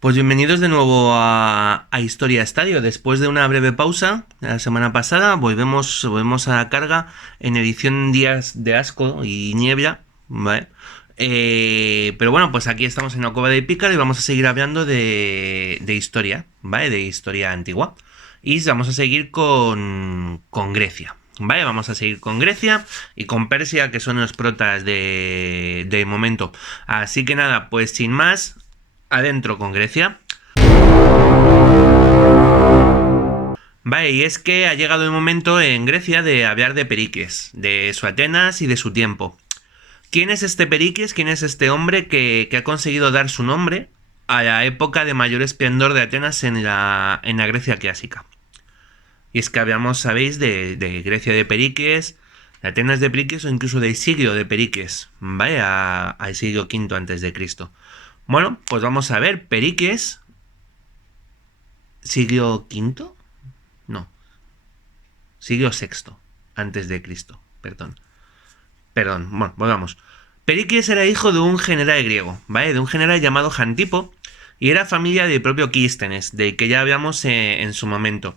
Pues bienvenidos de nuevo a Historia Estadio. Después de una breve pausa, la semana pasada, volvemos a la carga en edición Días de Asco y Niebla, ¿vale? Pero bueno, pues aquí estamos en la Cueva de Pícaro y vamos a seguir hablando de historia, ¿vale? De historia antigua. Y vamos a seguir con Grecia, ¿vale? Vamos a seguir con Grecia y con Persia, que son los protas de momento. Así que nada, pues sin más, adentro con Grecia. Vale, y es que ha llegado el momento en Grecia de hablar de Pericles, de su Atenas y de su tiempo. ¿Quién es este Pericles? ¿Quién es este hombre que ha conseguido dar su nombre a la época de mayor esplendor de Atenas en la Grecia clásica? Y es que hablamos, sabéis, de Grecia de Pericles, de Atenas de Pericles o incluso del siglo de Pericles, ¿vale? Al siglo V antes de Cristo. Bueno, pues vamos a ver, Pericles, siglo V, no, siglo sexto antes de Cristo, perdón, bueno, volvamos. Pericles era hijo de un general griego, ¿vale? De un general llamado Jantipo, y era familia del propio Clístenes, del que ya hablamos en su momento.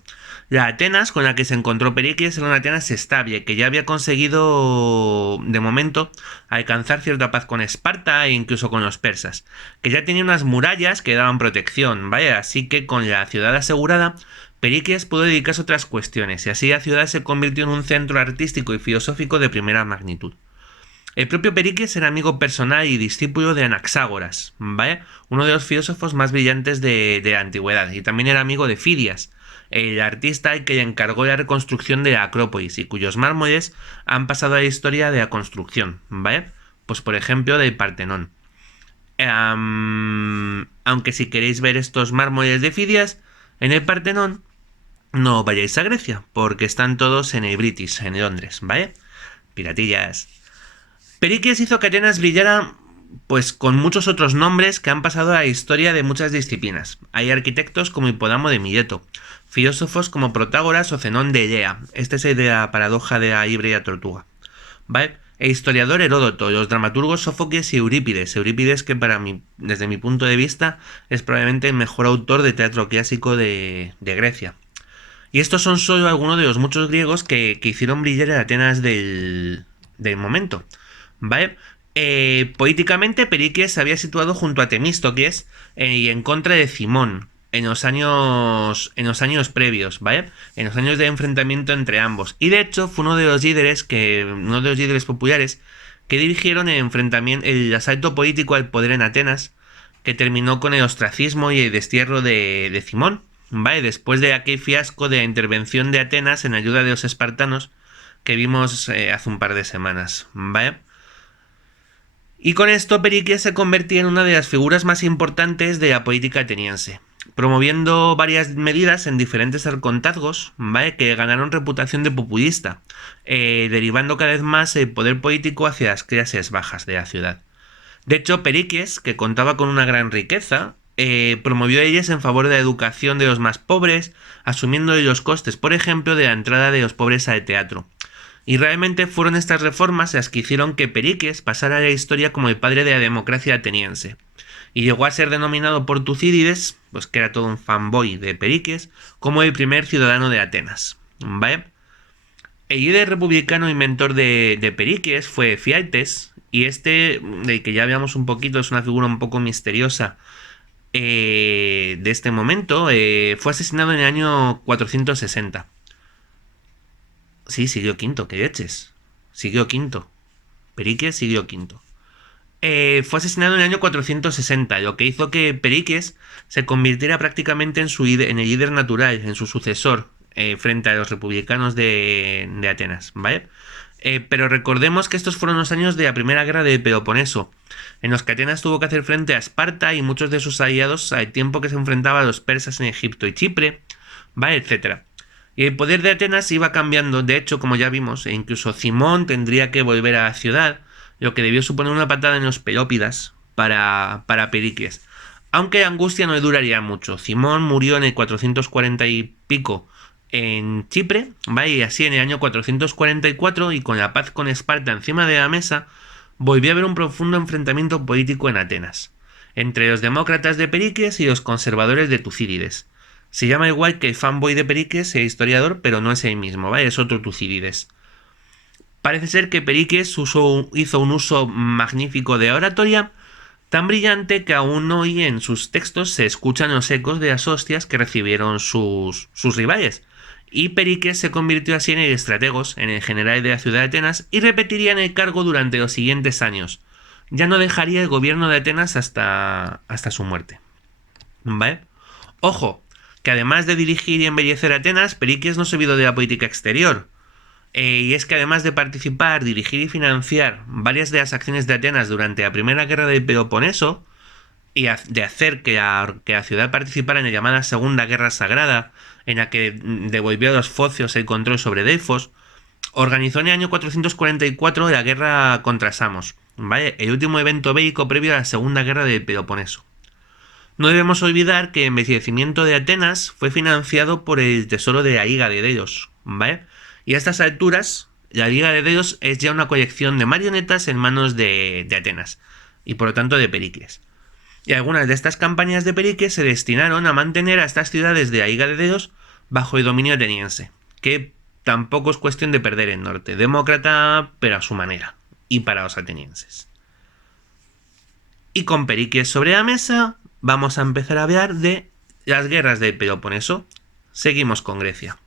La Atenas con la que se encontró Pericles era una Atenas estable, que ya había conseguido, de momento, alcanzar cierta paz con Esparta e incluso con los persas, que ya tenía unas murallas que daban protección, ¿vale? Así que con la ciudad asegurada, Pericles pudo dedicarse a otras cuestiones, y así la ciudad se convirtió en un centro artístico y filosófico de primera magnitud. El propio Pericles era amigo personal y discípulo de Anaxágoras, ¿vale? Uno de los filósofos más brillantes de la antigüedad, y también era amigo de Fidias, el artista al que le encargó la reconstrucción de la Acrópolis y cuyos mármoles han pasado a la historia de la construcción, ¿vale? Pues por ejemplo del Partenón. Aunque si queréis ver estos mármoles de Fidias en el Partenón, no vayáis a Grecia, porque están todos en el British, en Londres, ¿vale? Piratillas. Pericles hizo que Atenas brillara pues con muchos otros nombres que han pasado a la historia de muchas disciplinas. Hay arquitectos como Hipodamo de Mileto, filósofos como Protágoras o Zenón de Elea. Este es el de la paradoja de la híbrida tortuga, ¿vale? El historiador Heródoto, los dramaturgos Sófocles y Eurípides. Eurípides que desde mi punto de vista, es probablemente el mejor autor de teatro clásico de Grecia. Y estos son solo algunos de los muchos griegos que hicieron brillar a Atenas del momento, ¿vale? Políticamente, Pericles se había situado junto a Temístocles y en contra de Cimón en los años previos, ¿vale? En los años de enfrentamiento entre ambos. Y de hecho fue uno de los líderes populares que dirigieron el asalto político al poder en Atenas, que terminó con el ostracismo y el destierro de Cimón, ¿vale? Después de aquel fiasco de la intervención de Atenas en ayuda de los espartanos que vimos hace un par de semanas, ¿vale? Y con esto Pericles se convertía en una de las figuras más importantes de la política ateniense, promoviendo varias medidas en diferentes arcontazgos, ¿vale? Que ganaron reputación de populista, derivando cada vez más el poder político hacia las clases bajas de la ciudad. De hecho, Pericles, que contaba con una gran riqueza, promovió leyes en favor de la educación de los más pobres, asumiendo los costes, por ejemplo, de la entrada de los pobres al teatro. Y realmente fueron estas reformas las que hicieron que Pericles pasara a la historia como el padre de la democracia ateniense. Y llegó a ser denominado por Tucídides, pues que era todo un fanboy de Pericles, como el primer ciudadano de Atenas, ¿vale? El líder republicano y mentor de Pericles fue Fialtes, y del que ya veamos un poquito, es una figura un poco misteriosa de este momento, fue asesinado en el año 460. Sí, siguió quinto, que leches. Siguió quinto. Pericles siguió quinto. Fue asesinado en el año 460, lo que hizo que Pericles se convirtiera prácticamente en el líder natural, en su sucesor, frente a los republicanos de Atenas, ¿vale? Pero recordemos que estos fueron los años de la primera guerra del Peloponeso, en los que Atenas tuvo que hacer frente a Esparta y muchos de sus aliados al tiempo que se enfrentaba a los persas en Egipto y Chipre, ¿vale? Etcétera. Y el poder de Atenas iba cambiando, de hecho, como ya vimos, e incluso Cimón tendría que volver a la ciudad, lo que debió suponer una patada en los Pelópidas para Pericles. Aunque la angustia no duraría mucho. Cimón murió en el 440 y pico en Chipre, ¿vale? Y así en el año 444, y con la paz con Esparta encima de la mesa, volvió a haber un profundo enfrentamiento político en Atenas. entre los demócratas de Pericles y los conservadores de Tucídides. Se llama igual que fanboy de Pericles e historiador, pero no es el mismo, ¿vale? Es otro Tucídides. Parece ser que Pericles hizo un uso magnífico de oratoria, tan brillante que aún hoy en sus textos se escuchan los ecos de las hostias que recibieron sus rivales. Y Pericles se convirtió así en el estrategos, en el general de la ciudad de Atenas, y repetiría en el cargo durante los siguientes años. Ya no dejaría el gobierno de Atenas hasta su muerte. ¿Vale? Ojo, que además de dirigir y embellecer Atenas, Pericles no se olvidó de la política exterior. Y es que además de participar, dirigir y financiar varias de las acciones de Atenas durante la primera guerra del Peloponeso, y de hacer que la ciudad participara en la llamada Segunda Guerra Sagrada, en la que devolvió a los focios el control sobre Delfos, organizó en el año 444 la guerra contra Samos, ¿vale? El último evento bélico previo a la Segunda Guerra del Peloponeso. No debemos olvidar que el embellecimiento de Atenas fue financiado por el tesoro de la Liga de Delos, ¿vale? Y a estas alturas, la Liga de Delos es ya una colección de marionetas en manos de Atenas, y por lo tanto de Pericles. Y algunas de estas campañas de Pericles se destinaron a mantener a estas ciudades de la Liga de Delos bajo el dominio ateniense, que tampoco es cuestión de perder el norte, demócrata pero a su manera, y para los atenienses. Y con Pericles sobre la mesa, vamos a empezar a hablar de las guerras del Peloponeso. Seguimos con Grecia.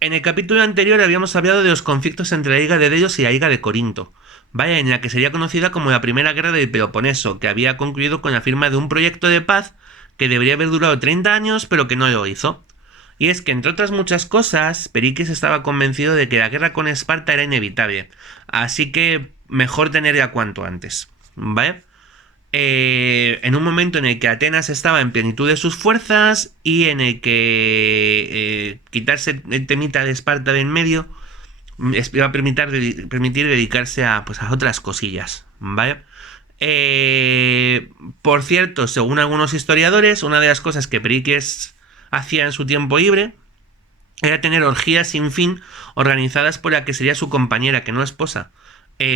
En el capítulo anterior habíamos hablado de los conflictos entre la Liga de Delos y la Liga de Corinto, ¿vale? En la que sería conocida como la Primera Guerra del Peloponeso, que había concluido con la firma de un proyecto de paz que debería haber durado 30 años, pero que no lo hizo. Y es que, entre otras muchas cosas, Pericles estaba convencido de que la guerra con Esparta era inevitable, así que mejor tenerla cuanto antes, ¿vale? En un momento en el que Atenas estaba en plenitud de sus fuerzas y en el que quitarse el temita de Esparta de en medio iba a permitir dedicarse a otras cosillas, ¿vale? Por cierto, según algunos historiadores, una de las cosas que Pericles hacía en su tiempo libre era tener orgías sin fin organizadas por la que sería su compañera, que no esposa,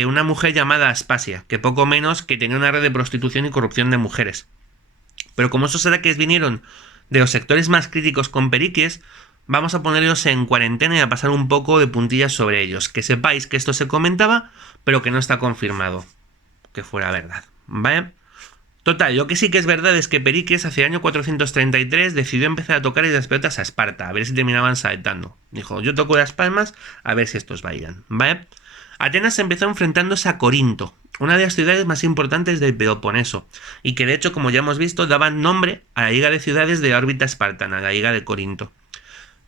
una mujer llamada Aspasia, que poco menos que tenía una red de prostitución y corrupción de mujeres. Pero como esos ataques vinieron de los sectores más críticos con Pericles, vamos a ponerlos en cuarentena y a pasar un poco de puntillas sobre ellos. Que sepáis que esto se comentaba, pero que no está confirmado que fuera verdad, ¿vale? Total, lo que sí que es verdad es que Pericles hacia el año 433 decidió empezar a tocar las pelotas a Esparta, a ver si terminaban saltando. Dijo, yo toco las palmas, a ver si estos bailan, ¿vale? Atenas empezó enfrentándose a Corinto, una de las ciudades más importantes del Peloponeso, y que de hecho, como ya hemos visto, daban nombre a la Liga de Ciudades de la órbita espartana, la Liga de Corinto.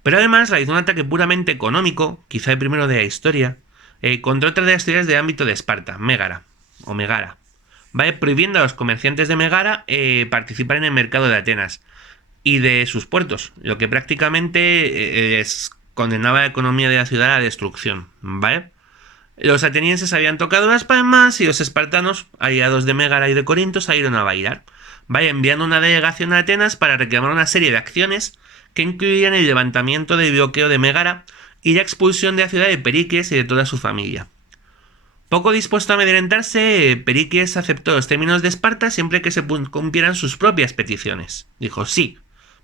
Pero además realizó un ataque puramente económico, quizá el primero de la historia, contra otra de las ciudades de ámbito de Esparta, Mégara, o Megara, ¿vale? Prohibiendo a los comerciantes de Megara participar en el mercado de Atenas y de sus puertos, lo que prácticamente condenaba la economía de la ciudad a la destrucción, ¿vale? Los atenienses habían tocado las palmas y los espartanos, aliados de Megara y de Corinto, salieron a bailar, ¿vale? Enviando una delegación a Atenas para reclamar una serie de acciones que incluían el levantamiento del bloqueo de Megara y la expulsión de la ciudad de Pericles y de toda su familia. Poco dispuesto a amedrentarse, Pericles aceptó los términos de Esparta siempre que se cumplieran sus propias peticiones. Dijo, sí,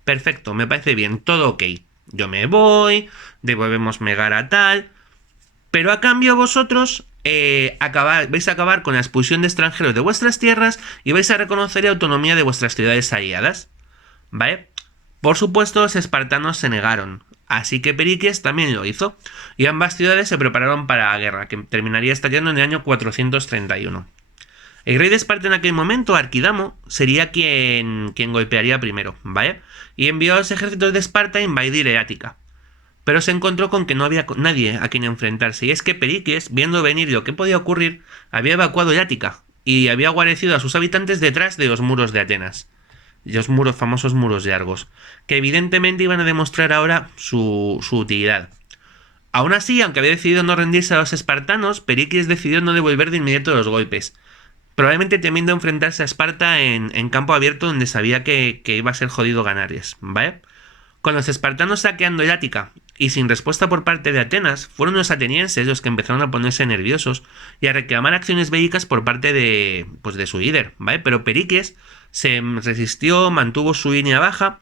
perfecto, me parece bien, todo ok. Yo me voy, devolvemos Megara tal, pero a cambio vosotros vais a acabar con la expulsión de extranjeros de vuestras tierras y vais a reconocer la autonomía de vuestras ciudades aliadas, ¿vale? Por supuesto, los espartanos se negaron, así que Pericles también lo hizo, y ambas ciudades se prepararon para la guerra, que terminaría estallando en el año 431. El rey de Esparta en aquel momento, Arquidamo, sería quien golpearía primero, ¿vale? Y envió a los ejércitos de Esparta a invadir el Ática. Pero se encontró con que no había nadie a quien enfrentarse, y es que Pericles, viendo venir lo que podía ocurrir, había evacuado el Ática, y había guarecido a sus habitantes detrás de los muros de Atenas. Los famosos muros de Argos, que evidentemente iban a demostrar ahora su utilidad. Aún así, aunque había decidido no rendirse a los espartanos, Pericles decidió no devolver de inmediato los golpes, probablemente temiendo enfrentarse a Esparta en campo abierto donde sabía que iba a ser jodido ganarles, ¿vale? Con los espartanos saqueando el Ática y sin respuesta por parte de Atenas, fueron los atenienses los que empezaron a ponerse nerviosos y a reclamar acciones bélicas por parte de, pues, de su líder, ¿vale? Pero Pericles se resistió, mantuvo su línea baja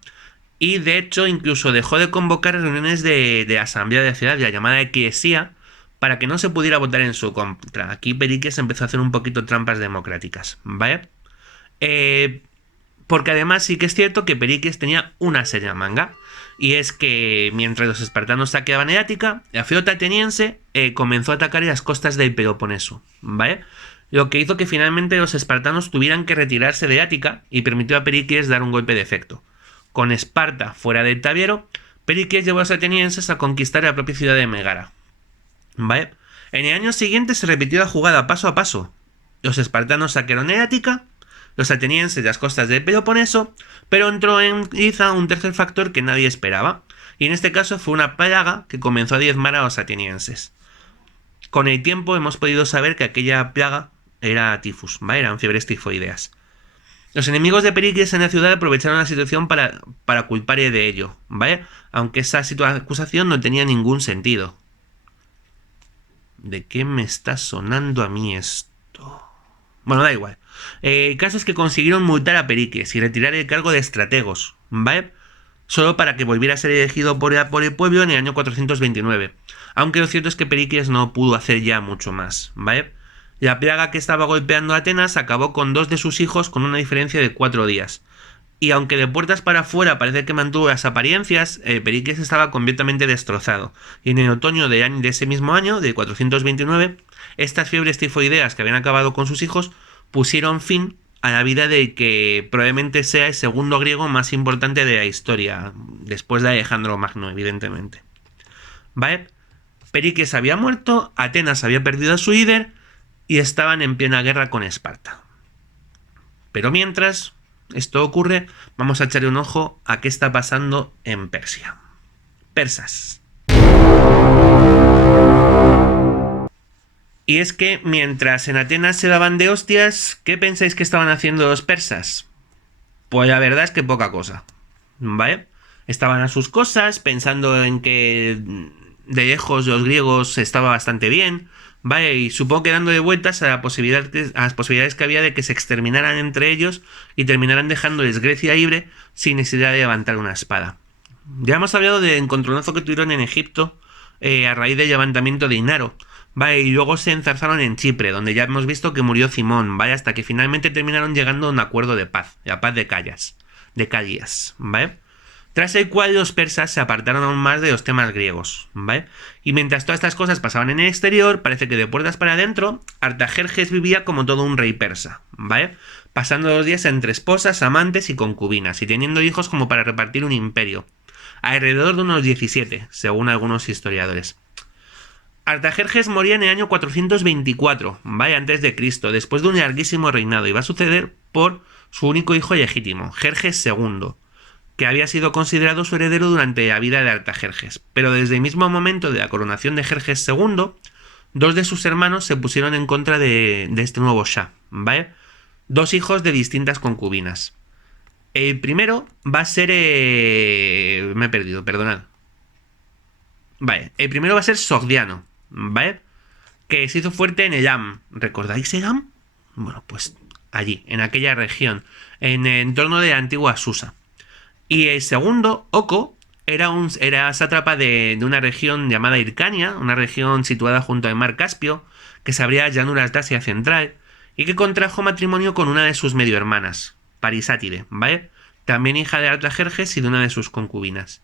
y de hecho incluso dejó de convocar reuniones de asamblea de la ciudad, de la llamada equilesía, para que no se pudiera votar en su contra. Aquí Pericles empezó a hacer un poquito trampas democráticas, ¿vale? Porque además sí que es cierto que Pericles tenía una seria manga, y es que mientras los espartanos saqueaban el Ática, la flota ateniense comenzó a atacar las costas del Peloponeso, ¿vale? Lo que hizo que finalmente los espartanos tuvieran que retirarse de Ática y permitió a Pericles dar un golpe de efecto. Con Esparta fuera del tablero, Pericles llevó a los atenienses a conquistar la propia ciudad de Megara, ¿vale? En el año siguiente se repitió la jugada paso a paso. Los espartanos saquearon el Ática, los atenienses las costas del Peloponeso, pero entró en liza un tercer factor que nadie esperaba, y en este caso fue una plaga que comenzó a diezmar a los atenienses. Con el tiempo hemos podido saber que aquella plaga era tifus, ¿vale? Eran fiebres tifoideas. Los enemigos de Pericles en la ciudad aprovecharon la situación para culparle de ello, ¿vale? Aunque esa acusación no tenía ningún sentido. ¿De qué me está sonando a mí esto? Bueno, da igual. El caso es que consiguieron multar a Pericles y retirar el cargo de estrategos, ¿vale? Solo para que volviera a ser elegido por el pueblo en el año 429. Aunque lo cierto es que Pericles no pudo hacer ya mucho más, ¿vale? La plaga que estaba golpeando a Atenas acabó con 2 de sus hijos con una diferencia de 4 días. Y aunque de puertas para afuera parece que mantuvo las apariencias, Pericles estaba completamente destrozado. Y en el otoño de ese mismo año, de 429, estas fiebres tifoideas que habían acabado con sus hijos pusieron fin a la vida de que probablemente sea el segundo griego más importante de la historia, después de Alejandro Magno, evidentemente. ¿Vale? Pericles había muerto, Atenas había perdido a su líder y estaban en plena guerra con Esparta. Pero mientras esto ocurre, vamos a echarle un ojo a qué está pasando en Persia. Persas. Y es que mientras en Atenas se daban de hostias, ¿qué pensáis que estaban haciendo los persas? Pues la verdad es que poca cosa, ¿vale? Estaban a sus cosas, pensando en que de lejos los griegos estaba bastante bien, ¿vale? Y supongo que dándole vueltas a las posibilidades que había de que se exterminaran entre ellos y terminaran dejándoles Grecia libre sin necesidad de levantar una espada. Ya hemos hablado del encontronazo que tuvieron en Egipto a raíz del levantamiento de Inaro, ¿vale? Y luego se enzarzaron en Chipre, donde ya hemos visto que murió Cimón, ¿vale? Hasta que finalmente terminaron llegando a un acuerdo de paz, la paz de Calías, ¿vale? Tras el cual los persas se apartaron aún más de los temas griegos, ¿vale? Y mientras todas estas cosas pasaban en el exterior, parece que de puertas para adentro, Artajerjes vivía como todo un rey persa, ¿vale? Pasando los días entre esposas, amantes y concubinas, y teniendo hijos como para repartir un imperio. Alrededor de unos 17, según algunos historiadores. Artajerjes moría en el año 424, ¿vale? Antes de Cristo, después de un larguísimo reinado, y va a suceder por su único hijo legítimo, Jerjes II, que había sido considerado su heredero durante la vida de Artajerjes. Pero desde el mismo momento de la coronación de Jerjes II, 2 de sus hermanos se pusieron en contra de este nuevo Shah, ¿vale? 2 hijos de distintas concubinas. El primero va a ser... me he perdido, perdonad. Vale, el primero va a ser Sogdiano, ¿vale? Que se hizo fuerte en Elam. ¿Recordáis Elam? Bueno, pues allí, en aquella región, en el entorno de la antigua Susa. Y el segundo, Oco, era sátrapa de una región llamada Hircania, una región situada junto al mar Caspio, que se abría las llanuras de Asia Central, y que contrajo matrimonio con una de sus medio hermanas, Parisátide, ¿vale? También hija de Artajerjes y de una de sus concubinas.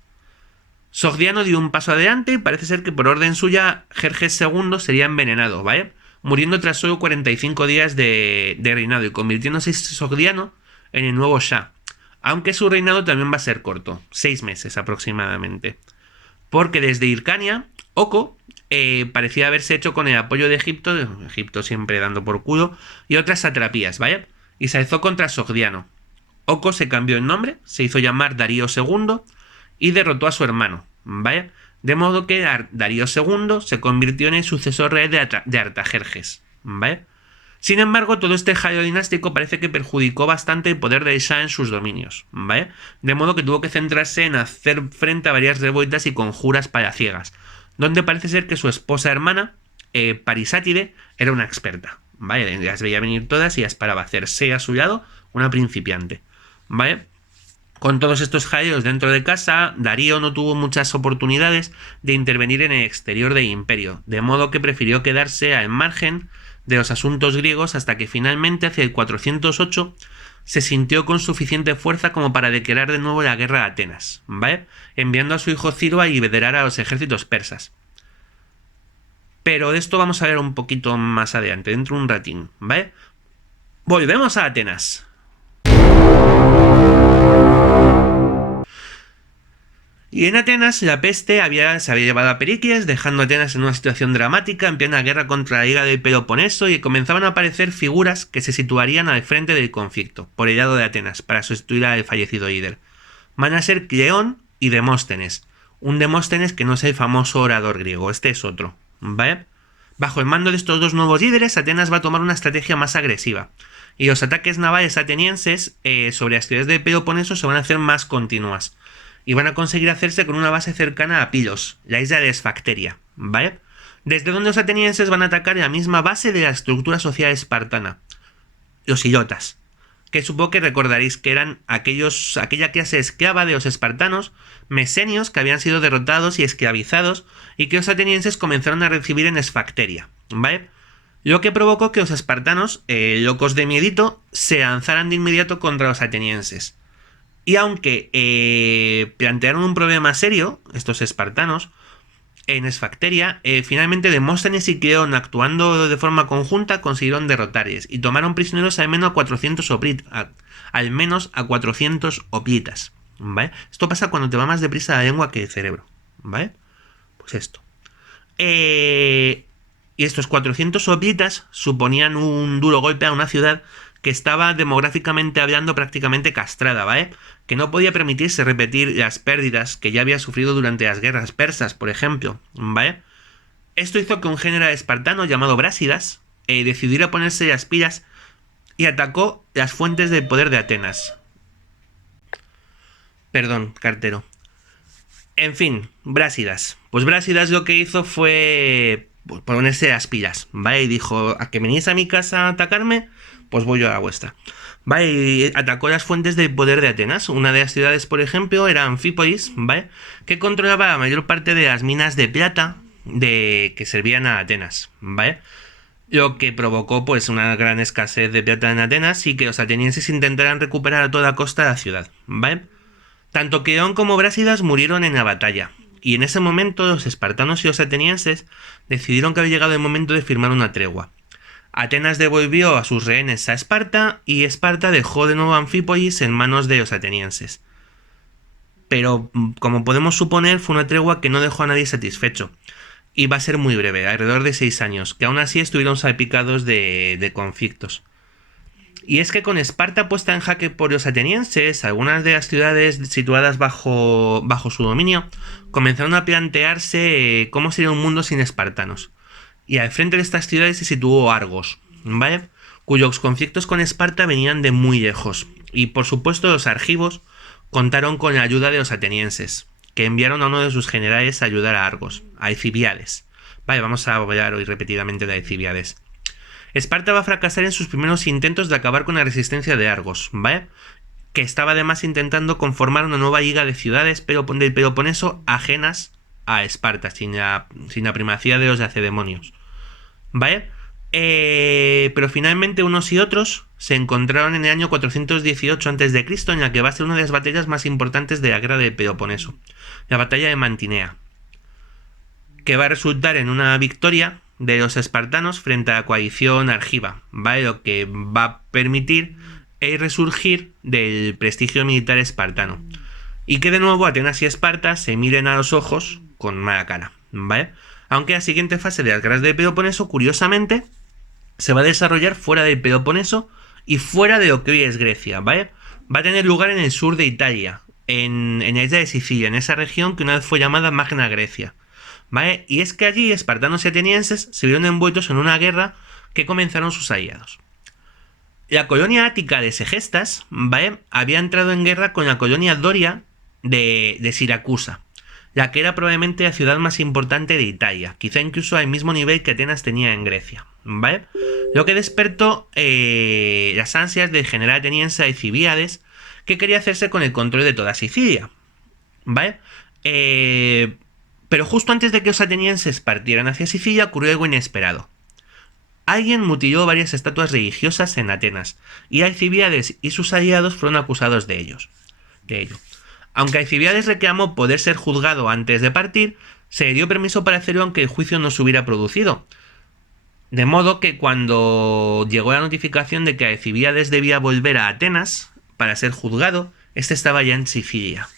Sogdiano dio un paso adelante y parece ser que por orden suya Jerjes II sería envenenado, ¿vale? Muriendo tras solo 45 días de reinado y convirtiéndose Sogdiano en el nuevo Shah. Aunque su reinado también va a ser corto, 6 meses aproximadamente. Porque desde Hircania, Oco parecía haberse hecho con el apoyo de Egipto siempre dando por culo, y otras satrapías, ¿vale? Y se alzó contra Sogdiano. Oco se cambió el nombre, se hizo llamar Darío II y derrotó a su hermano, ¿vale? De modo que Darío II se convirtió en el sucesor real de Artajerjes, ¿vale? Sin embargo, todo este jaleo dinástico parece que perjudicó bastante el poder del Shah en sus dominios, ¿vale? De modo que tuvo que centrarse en hacer frente a varias revueltas y conjuras palaciegas, donde parece ser que su esposa hermana, Parisátide, era una experta, ¿vale? Las veía venir todas y esperaba hacerse a su lado una principiante, ¿vale? Con todos estos jaleos dentro de casa, Darío no tuvo muchas oportunidades de intervenir en el exterior del imperio, de modo que prefirió quedarse al margen de los asuntos griegos hasta que finalmente, hacia el 408, se sintió con suficiente fuerza como para declarar de nuevo la guerra a Atenas, ¿vale? Enviando a su hijo Ciro a liderar a los ejércitos persas. Pero de esto vamos a ver un poquito más adelante, dentro de un ratín, ¿vale? Volvemos a Atenas. Y en Atenas la peste se había llevado a Pericles, dejando a Atenas en una situación dramática, en plena guerra contra la Liga del Peloponeso, y comenzaban a aparecer figuras que se situarían al frente del conflicto, por el lado de Atenas, para sustituir al fallecido líder. Van a ser Cleón y Demóstenes. Un Demóstenes que no es el famoso orador griego, este es otro, ¿vale? Bajo el mando de estos dos nuevos líderes, Atenas va a tomar una estrategia más agresiva, y los ataques navales atenienses sobre las ciudades del Peloponeso se van a hacer más continuas. Y van a conseguir hacerse con una base cercana a Pilos, la isla de Esfacteria, ¿vale? Desde donde los atenienses van a atacar la misma base de la estructura social espartana, los ilotas, que supongo que recordaréis que eran aquella clase esclava de los espartanos, mesenios que habían sido derrotados y esclavizados y que los atenienses comenzaron a recibir en Esfacteria, ¿vale? Lo que provocó que los espartanos, locos de miedito, se lanzaran de inmediato contra los atenienses. Y aunque plantearon un problema serio, estos espartanos, en Esfacteria, finalmente Demóstenes y Cleón, actuando de forma conjunta, consiguieron derrotarles y tomaron prisioneros al menos a 400 hoplitas, ¿vale? Esto pasa cuando te va más deprisa la lengua que el cerebro, ¿vale? Pues esto. Y estos 400 hoplitas suponían un duro golpe a una ciudad que estaba demográficamente hablando prácticamente castrada, ¿vale? Que no podía permitirse repetir las pérdidas que ya había sufrido durante las guerras persas, por ejemplo, ¿vale? Esto hizo que un general espartano llamado Brásidas decidiera ponerse las pilas y atacó las fuentes del poder de Atenas. Perdón, cartero. En fin, Brásidas. Pues Brásidas lo que hizo fue ponerse las pilas, ¿vale? Y dijo, a que venís a mi casa a atacarme, pues voy yo a la vuestra. ¿Vale? Y atacó las fuentes del poder de Atenas. Una de las ciudades, por ejemplo, era Anfípolis, ¿vale? Que controlaba la mayor parte de las minas de plata que servían a Atenas, ¿vale? Lo que provocó pues una gran escasez de plata en Atenas y que los atenienses intentaran recuperar a toda costa la ciudad, ¿vale? Tanto Cleón como Brásidas murieron en la batalla. Y en ese momento los espartanos y los atenienses decidieron que había llegado el momento de firmar una tregua. Atenas devolvió a sus rehenes a Esparta y Esparta dejó de nuevo Anfípolis en manos de los atenienses. Pero, como podemos suponer, fue una tregua que no dejó a nadie satisfecho. Y va a ser muy breve, alrededor de 6 años, que aún así estuvieron salpicados de conflictos. Y es que con Esparta puesta en jaque por los atenienses, algunas de las ciudades situadas bajo su dominio comenzaron a plantearse cómo sería un mundo sin espartanos. Y al frente de estas ciudades se situó Argos, ¿vale? Cuyos conflictos con Esparta venían de muy lejos. Y por supuesto los argivos contaron con la ayuda de los atenienses, que enviaron a uno de sus generales a ayudar a Argos, a Alcibiades. Vale, vamos a hablar hoy repetidamente de Alcibiades. Esparta va a fracasar en sus primeros intentos de acabar con la resistencia de Argos, ¿vale? Que estaba además intentando conformar una nueva liga de ciudades del Peloponeso ajenas a Esparta, sin la primacía de los lacedemonios, ¿vale? Pero finalmente unos y otros se encontraron en el año 418 a.C., en la que va a ser una de las batallas más importantes de la guerra del Peloponeso, la batalla de Mantinea, que va a resultar en una victoria de los espartanos frente a la coalición argiva, ¿vale? Lo que va a permitir el resurgir del prestigio militar espartano. Y que de nuevo Atenas y Esparta se miren a los ojos con mala cara, ¿vale? Aunque la siguiente fase de las guerras del Peloponeso, curiosamente, se va a desarrollar fuera del Peloponeso y fuera de lo que hoy es Grecia, ¿vale? Va a tener lugar en el sur de Italia, en la isla de Sicilia, en esa región que una vez fue llamada Magna Grecia, ¿vale? Y es que allí espartanos y atenienses se vieron envueltos en una guerra que comenzaron sus aliados. La colonia ática de Segestas, ¿vale?, había entrado en guerra con la colonia doria de Siracusa, la que era probablemente la ciudad más importante de Italia, quizá incluso al mismo nivel que Atenas tenía en Grecia, ¿vale? Lo que despertó las ansias del general ateniense Alcibíades, que quería hacerse con el control de toda Sicilia, ¿vale? Pero justo antes de que los atenienses partieran hacia Sicilia ocurrió algo inesperado. Alguien mutiló varias estatuas religiosas en Atenas, y Alcibíades y sus aliados fueron acusados de ello. Aunque Alcibíades reclamó poder ser juzgado antes de partir, se le dio permiso para hacerlo aunque el juicio no se hubiera producido. De modo que cuando llegó la notificación de que Alcibíades debía volver a Atenas para ser juzgado, este estaba ya en Sicilia.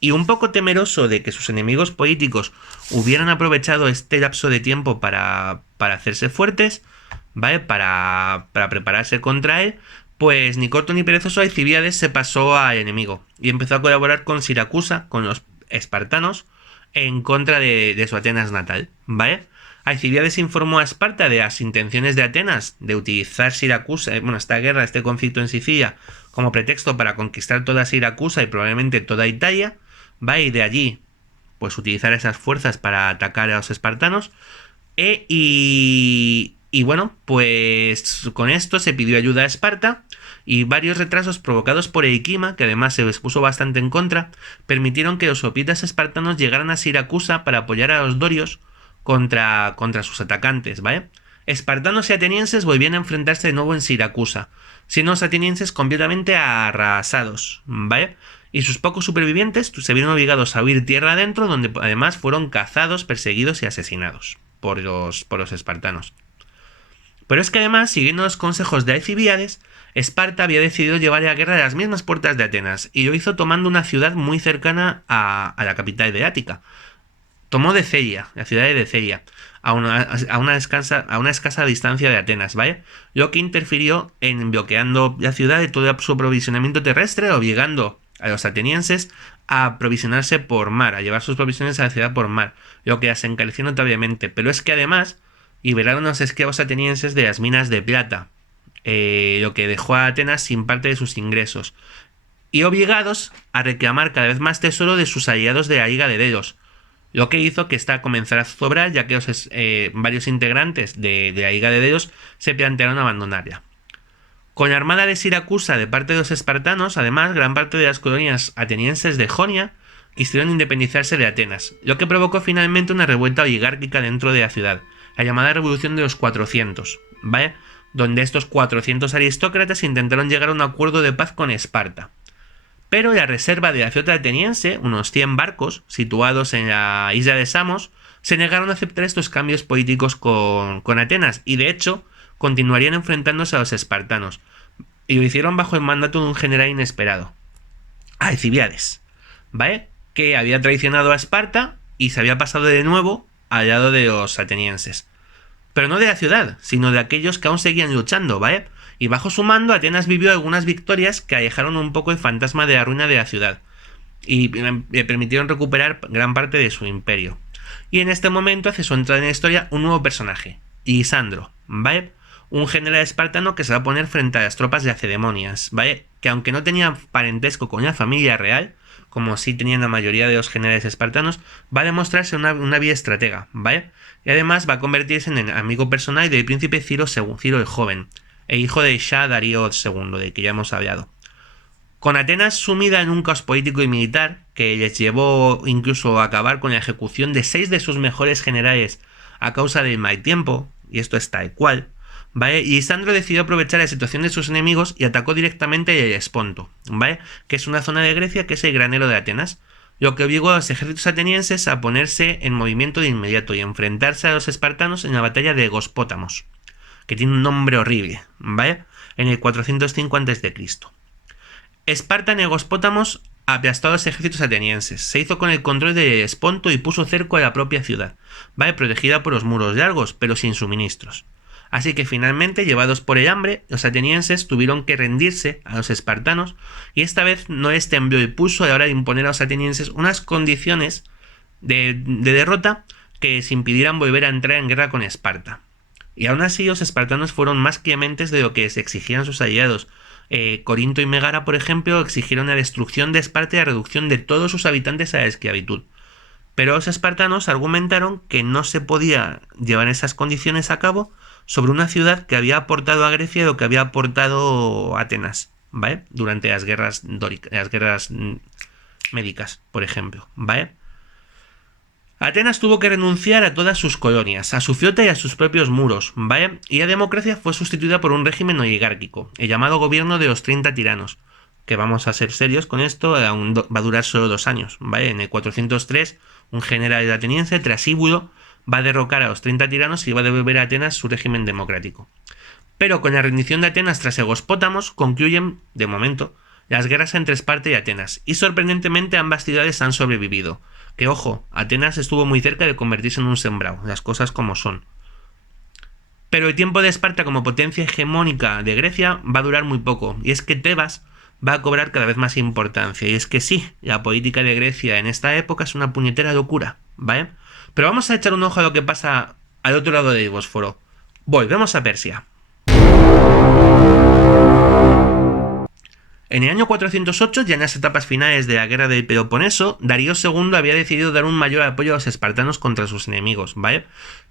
Y un poco temeroso de que sus enemigos políticos hubieran aprovechado este lapso de tiempo para hacerse fuertes, ¿vale?, para prepararse contra él, pues ni corto ni perezoso Alcibíades se pasó al enemigo y empezó a colaborar con Siracusa, con los espartanos, en contra de su Atenas natal, ¿vale? Alcibíades informó a Esparta de las intenciones de Atenas de utilizar Siracusa, esta guerra, este conflicto en Sicilia, como pretexto para conquistar toda Siracusa y probablemente toda Italia, ¿vale?, y de allí pues utilizar esas fuerzas para atacar a los espartanos. Y bueno, pues con esto se pidió ayuda a Esparta, y varios retrasos provocados por el clima, que además se les puso bastante en contra, permitieron que los hoplitas espartanos llegaran a Siracusa para apoyar a los dorios contra sus atacantes, ¿vale? Espartanos y atenienses volvían a enfrentarse de nuevo en Siracusa, siendo los atenienses completamente arrasados, ¿vale? Y sus pocos supervivientes se vieron obligados a huir tierra adentro, donde además fueron cazados, perseguidos y asesinados por los espartanos. Pero es que además, siguiendo los consejos de Alcibíades, Esparta había decidido llevar la guerra a las mismas puertas de Atenas, y lo hizo tomando una ciudad muy cercana a la capital de Ática. Tomó Decelia, la ciudad de Decelia, a una escasa distancia de Atenas, ¿vale? Lo que interfirió en bloqueando la ciudad de todo su aprovisionamiento terrestre, obligando a los atenienses a aprovisionarse por mar, a llevar sus provisiones a la ciudad por mar, lo que las encareció notablemente. Pero es que además liberaron a los esclavos atenienses de las minas de plata, lo que dejó a Atenas sin parte de sus ingresos, y obligados a reclamar cada vez más tesoro de sus aliados de la Liga de Delos, lo que hizo que esta comenzara a zozobrar, ya que varios integrantes de la Liga de Delos se plantearon abandonarla. Con la armada de Siracusa de parte de los espartanos, además, gran parte de las colonias atenienses de Jonia quisieron independizarse de Atenas, lo que provocó finalmente una revuelta oligárquica dentro de la ciudad, la llamada Revolución de los 400, ¿vale?, donde estos 400 aristócratas intentaron llegar a un acuerdo de paz con Esparta. Pero la reserva de la flota ateniense, unos 100 barcos situados en la isla de Samos, se negaron a aceptar estos cambios políticos con Atenas, y de hecho continuarían enfrentándose a los espartanos, y lo hicieron bajo el mandato de un general inesperado, Alcibíades, ¿vale?, que había traicionado a Esparta y se había pasado de nuevo al lado de los atenienses. Pero no de la ciudad, sino de aquellos que aún seguían luchando, ¿vale? Y bajo su mando Atenas vivió algunas victorias que alejaron un poco el fantasma de la ruina de la ciudad y le permitieron recuperar gran parte de su imperio. Y en este momento hace su entrada en la historia un nuevo personaje, Lisandro, ¿vale?, un general espartano que se va a poner frente a las tropas lacedemonias, ¿vale?, que aunque no tenía parentesco con la familia real, como sí tenían la mayoría de los generales espartanos, va a demostrarse una vía estratega, ¿vale? Y además va a convertirse en el amigo personal del príncipe Ciro el Joven, e hijo de Shah Darío II, del que ya hemos hablado. Con Atenas sumida en un caos político y militar, que les llevó incluso a acabar con la ejecución de 6 de sus mejores generales a causa del mal tiempo, y esto es tal cual, ¿vale?, Lisandro decidió aprovechar la situación de sus enemigos y atacó directamente el Helesponto, ¿vale?, que es una zona de Grecia que es el granero de Atenas, lo que obligó a los ejércitos atenienses a ponerse en movimiento de inmediato y enfrentarse a los espartanos en la batalla de Gospótamos, que tiene un nombre horrible, ¿vale?, en el 405 a.C. Esparta en el Gospótamos aplastó a los ejércitos atenienses, se hizo con el control del Helesponto y puso cerco a la propia ciudad, ¿vale?, protegida por los muros largos, pero sin suministros. Así que finalmente, llevados por el hambre, los atenienses tuvieron que rendirse a los espartanos, y esta vez no les tembló el pulso a la hora de imponer a los atenienses unas condiciones de derrota que les impidieran volver a entrar en guerra con Esparta. Y aún así los espartanos fueron más clementes de lo que se exigían sus aliados. Corinto y Megara, por ejemplo, exigieron la destrucción de Esparta y la reducción de todos sus habitantes a la esclavitud. Pero los espartanos argumentaron que no se podía llevar esas condiciones a cabo sobre una ciudad que había aportado a Grecia lo que había aportado Atenas, ¿vale? Durante las guerras dóricas, las guerras médicas, por ejemplo, ¿vale? Atenas tuvo que renunciar a todas sus colonias, a su flota y a sus propios muros, ¿vale? Y la democracia fue sustituida por un régimen oligárquico, el llamado gobierno de los 30 tiranos, que vamos a ser serios con esto, va a durar solo 2 años, ¿vale? En el 403, un general ateniense, Trasíbulo, va a derrocar a los 30 tiranos y va a devolver a Atenas su régimen democrático. Pero con la rendición de Atenas tras Egóspotamos, concluyen, de momento, las guerras entre Esparta y Atenas, y sorprendentemente ambas ciudades han sobrevivido. Que ojo, Atenas estuvo muy cerca de convertirse en un sembrado, las cosas como son. Pero el tiempo de Esparta como potencia hegemónica de Grecia va a durar muy poco, y es que Tebas va a cobrar cada vez más importancia, y es que sí, la política de Grecia en esta época es una puñetera locura, ¿vale? Pero vamos a echar un ojo a lo que pasa al otro lado del Bósforo. Volvemos a Persia. En el año 408, ya en las etapas finales de la guerra del Peloponeso, Darío II había decidido dar un mayor apoyo a los espartanos contra sus enemigos, ¿vale?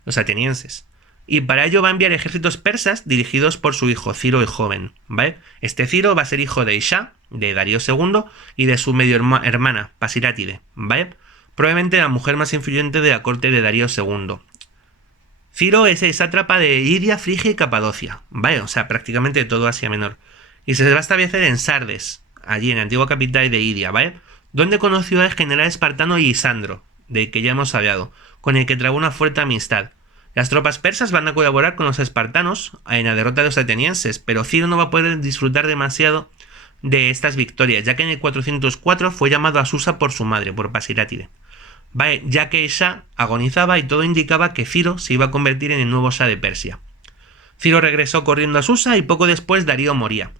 Los atenienses. Y para ello va a enviar ejércitos persas dirigidos por su hijo Ciro el Joven, ¿vale? Este Ciro va a ser hijo de Isha, de Darío II, y de su medio hermana, Pasirátide, ¿vale? Probablemente la mujer más influyente de la corte de Darío II. Ciro es el sátrapa de Lidia, Frigia y Capadocia, ¿vale? O sea, prácticamente todo Asia Menor. Y se va a establecer en Sardes, allí en la antigua capital de Lidia, ¿vale? Donde conoció al general espartano Isandro, del que ya hemos hablado, con el que trabó una fuerte amistad. Las tropas persas van a colaborar con los espartanos en la derrota de los atenienses, pero Ciro no va a poder disfrutar demasiado de estas victorias, ya que en el 404 fue llamado a Susa por su madre, por Pasirátide, ¿vale? Ya que Shah agonizaba y todo indicaba que Ciro se iba a convertir en el nuevo Shah de Persia. Ciro regresó corriendo a Susa y poco después Darío moría.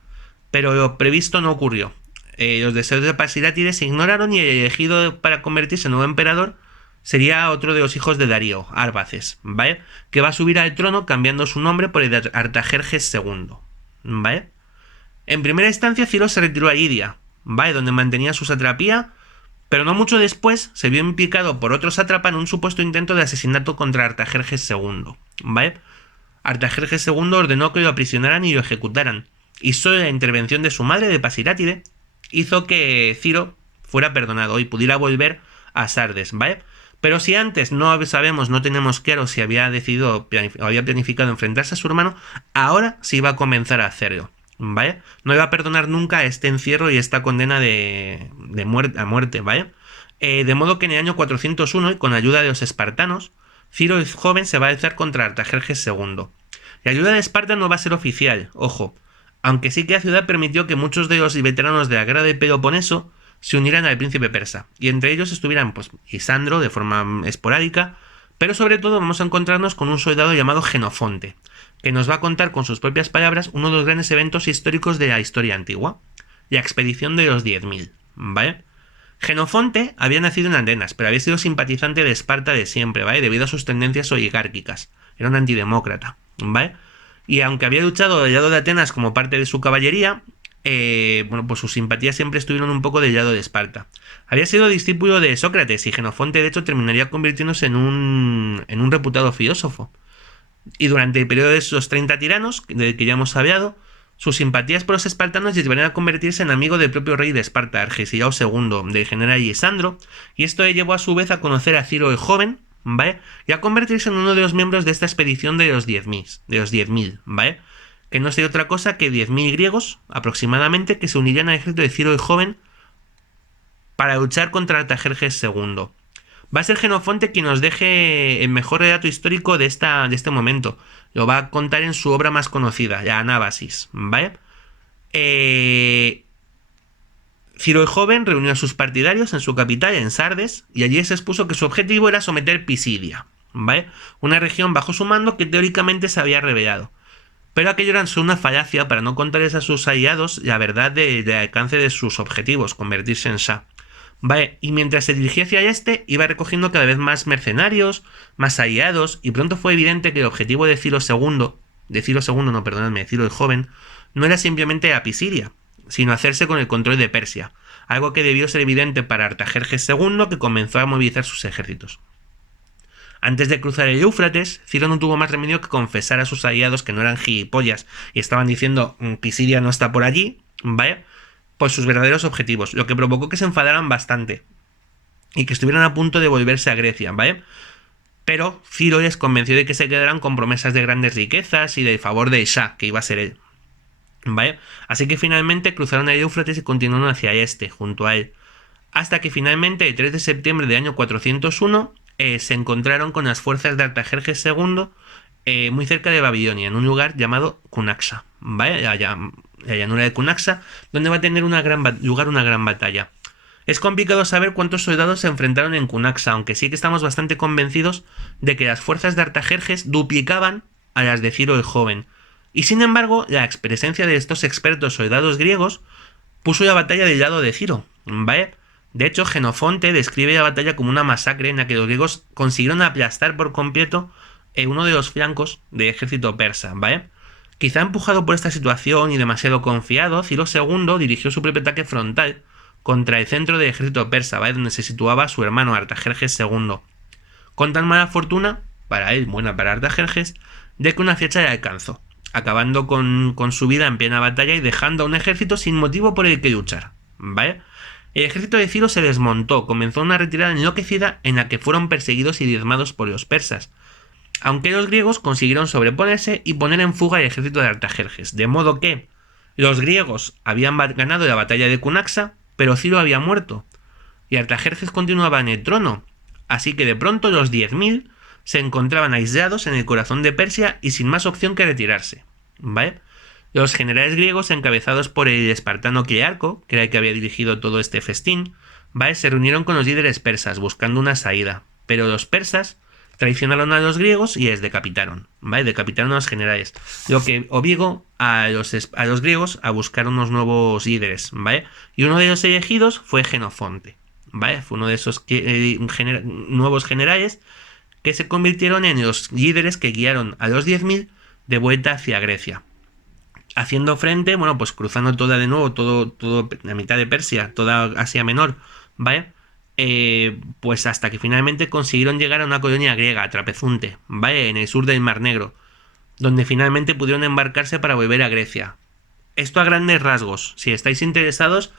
Pero lo previsto no ocurrió. Los deseos de Pasirátide se ignoraron y el elegido para convertirse en nuevo emperador sería otro de los hijos de Darío, Arbaces, ¿vale? Que va a subir al trono cambiando su nombre por el de Artajerjes II, ¿vale? En primera instancia Ciro se retiró a Lidia, ¿vale? Donde mantenía su satrapía, pero no mucho después se vio implicado por otro sátrapa en un supuesto intento de asesinato contra Artajerjes II, ¿vale? Artajerjes II ordenó que lo aprisionaran y lo ejecutaran, y solo la intervención de su madre, de Pasirátide, hizo que Ciro fuera perdonado y pudiera volver a Sardes, ¿vale? Pero si antes no sabemos, no tenemos claro si había decidido o había planificado enfrentarse a su hermano, ahora sí va a comenzar a hacerlo, ¿vale? No iba a perdonar nunca este encierro y esta condena de muerte, ¿vale? De modo que en el año 401, y con ayuda de los espartanos, Ciro el Joven se va a alzar contra Artajerjes II. La ayuda de Esparta no va a ser oficial, ojo, aunque sí que la ciudad permitió que muchos de los veteranos de la guerra del Peloponeso se unieran al príncipe persa, y entre ellos estuvieran pues Isandro de forma esporádica, pero sobre todo vamos a encontrarnos con un soldado llamado Genofonte, que nos va a contar con sus propias palabras uno de los grandes eventos históricos de la historia antigua, la expedición de los 10.000, ¿vale? Genofonte había nacido en Atenas, pero había sido simpatizante de Esparta de siempre, ¿vale? Debido a sus tendencias oligárquicas, era un antidemócrata, ¿vale? Y aunque había luchado del lado de Atenas como parte de su caballería, pues sus simpatías siempre estuvieron un poco del lado de Esparta. Había sido discípulo de Sócrates y Genofonte de hecho terminaría convirtiéndose en un reputado filósofo. Y durante el periodo de esos 30 tiranos, del que ya hemos hablado, sus simpatías por los espartanos le llevarían a convertirse en amigo del propio rey de Esparta, Argesiao II, del general Isandro, y esto le llevó a su vez a conocer a Ciro el Joven, ¿vale? Y a convertirse en uno de los miembros de esta expedición de los 10.000, ¿vale? Que no sería otra cosa que 10.000 griegos, aproximadamente, que se unirían al ejército de Ciro el Joven para luchar contra Artajerjes II. Va a ser Genofonte quien nos deje el mejor relato histórico de este momento. Lo va a contar en su obra más conocida, la Anábasis, ¿vale? Ciro el Joven reunió a sus partidarios en su capital, en Sardes, y allí se expuso que su objetivo era someter Pisidia, ¿vale? Una región bajo su mando que teóricamente se había rebelado. Pero aquello era solo una falacia para no contarles a sus aliados la verdad del alcance de sus objetivos, convertirse en Shah. ¿vale? Y mientras se dirigía hacia este, iba recogiendo cada vez más mercenarios, más aliados, y pronto fue evidente que el objetivo de Ciro el Joven, no era simplemente a Pisidia, sino hacerse con el control de Persia, algo que debió ser evidente para Artajerjes II, que comenzó a movilizar sus ejércitos. Antes de cruzar el Éufrates, Ciro no tuvo más remedio que confesar a sus aliados que no eran gilipollas y estaban diciendo Pisidia no está por allí, ¿vale? Por sus verdaderos objetivos, lo que provocó que se enfadaran bastante y que estuvieran a punto de volverse a Grecia, ¿vale? Pero Ciro les convenció de que se quedaran con promesas de grandes riquezas y del favor de Shah, que iba a ser él, ¿vale? Así que finalmente cruzaron el Éufrates y continuaron hacia este, junto a él, hasta que finalmente el 3 de septiembre del año 401 se encontraron con las fuerzas de Artajerjes II muy cerca de Babilonia, en un lugar llamado Cunaxa, ¿vale? La llanura de Cunaxa, donde va a tener lugar una gran batalla. Es complicado saber cuántos soldados se enfrentaron en Cunaxa, aunque sí que estamos bastante convencidos de que las fuerzas de Artajerjes duplicaban a las de Ciro el Joven. Y sin embargo, la presencia de estos expertos soldados griegos puso la batalla del lado de Ciro, ¿vale? De hecho, Jenofonte describe la batalla como una masacre en la que los griegos consiguieron aplastar por completo uno de los flancos del ejército persa, ¿vale? Quizá empujado por esta situación y demasiado confiado, Ciro II dirigió su propio ataque frontal contra el centro del ejército persa, ¿vale? Donde se situaba su hermano Artajerjes II. Con tan mala fortuna, para él, buena para Artajerjes, de que una flecha le alcanzó, acabando con su vida en plena batalla y dejando a un ejército sin motivo por el que luchar, ¿vale? El ejército de Ciro se desmontó, comenzó una retirada enloquecida en la que fueron perseguidos y diezmados por los persas, aunque los griegos consiguieron sobreponerse y poner en fuga el ejército de Artajerjes, de modo que los griegos habían ganado la batalla de Cunaxa, pero Ciro había muerto, y Artajerjes continuaba en el trono, así que de pronto los 10.000 se encontraban aislados en el corazón de Persia y sin más opción que retirarse, ¿vale? Los generales griegos, encabezados por el espartano Clearco, que era el que había dirigido todo este festín, ¿vale? Se reunieron con los líderes persas buscando una salida, pero los persas traicionaron a los griegos y les decapitaron, ¿vale? Decapitaron a los generales, lo que obligó a los griegos a buscar unos nuevos líderes, ¿vale? Y uno de los elegidos fue Jenofonte, ¿vale? Fue uno de esos nuevos generales que se convirtieron en los líderes que guiaron a los 10.000 de vuelta hacia Grecia, haciendo frente, bueno, pues cruzando todo la mitad de Persia, toda Asia Menor, ¿vale? Pues hasta que finalmente consiguieron llegar a una colonia griega, a Trapezunte, ¿vale? En el sur del Mar Negro, donde finalmente pudieron embarcarse para volver a Grecia. Esto a grandes rasgos. Si estáis interesados,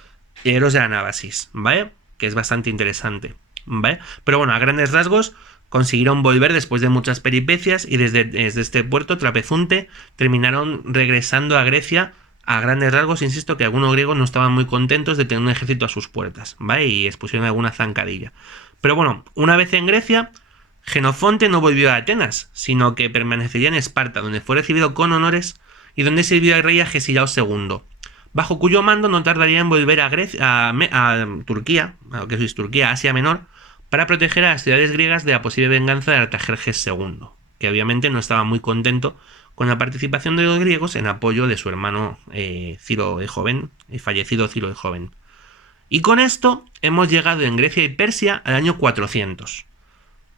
leeros de Anábasis, ¿vale? Que es bastante interesante, ¿vale? Pero bueno, a grandes rasgos consiguieron volver después de muchas peripecias y desde este puerto, Trapezunte, terminaron regresando a Grecia. A grandes rasgos, insisto que algunos griegos no estaban muy contentos de tener un ejército a sus puertas, ¿vale? Y expusieron alguna zancadilla. Pero bueno, una vez en Grecia, Jenofonte no volvió a Atenas, sino que permanecería en Esparta, donde fue recibido con honores y donde sirvió al rey Agesilao II, bajo cuyo mando no tardaría en volver a Turquía, a lo que es Turquía, Asia Menor, para proteger a las ciudades griegas de la posible venganza de Artajerjes II, que obviamente no estaba muy contento con la participación de los griegos en apoyo de su hermano Ciro el Joven, el fallecido Ciro el Joven. Y con esto hemos llegado en Grecia y Persia al año 400.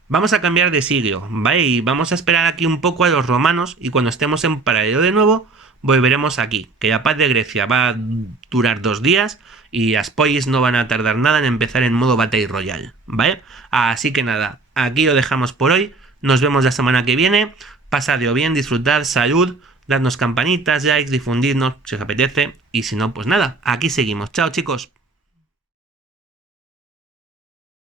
Vamos a cambiar de siglo, ¿vale? Y vamos a esperar aquí un poco a los romanos y cuando estemos en paralelo de nuevo, volveremos aquí, que la paz de Grecia va a durar 2 días y las polis no van a tardar nada en empezar en modo Battle Royale, ¿vale? Así que nada, aquí lo dejamos por hoy, nos vemos la semana que viene, pasadlo bien, disfrutad, salud, dadnos campanitas, likes, difundidnos si os apetece y si no, pues nada, aquí seguimos. Chao chicos.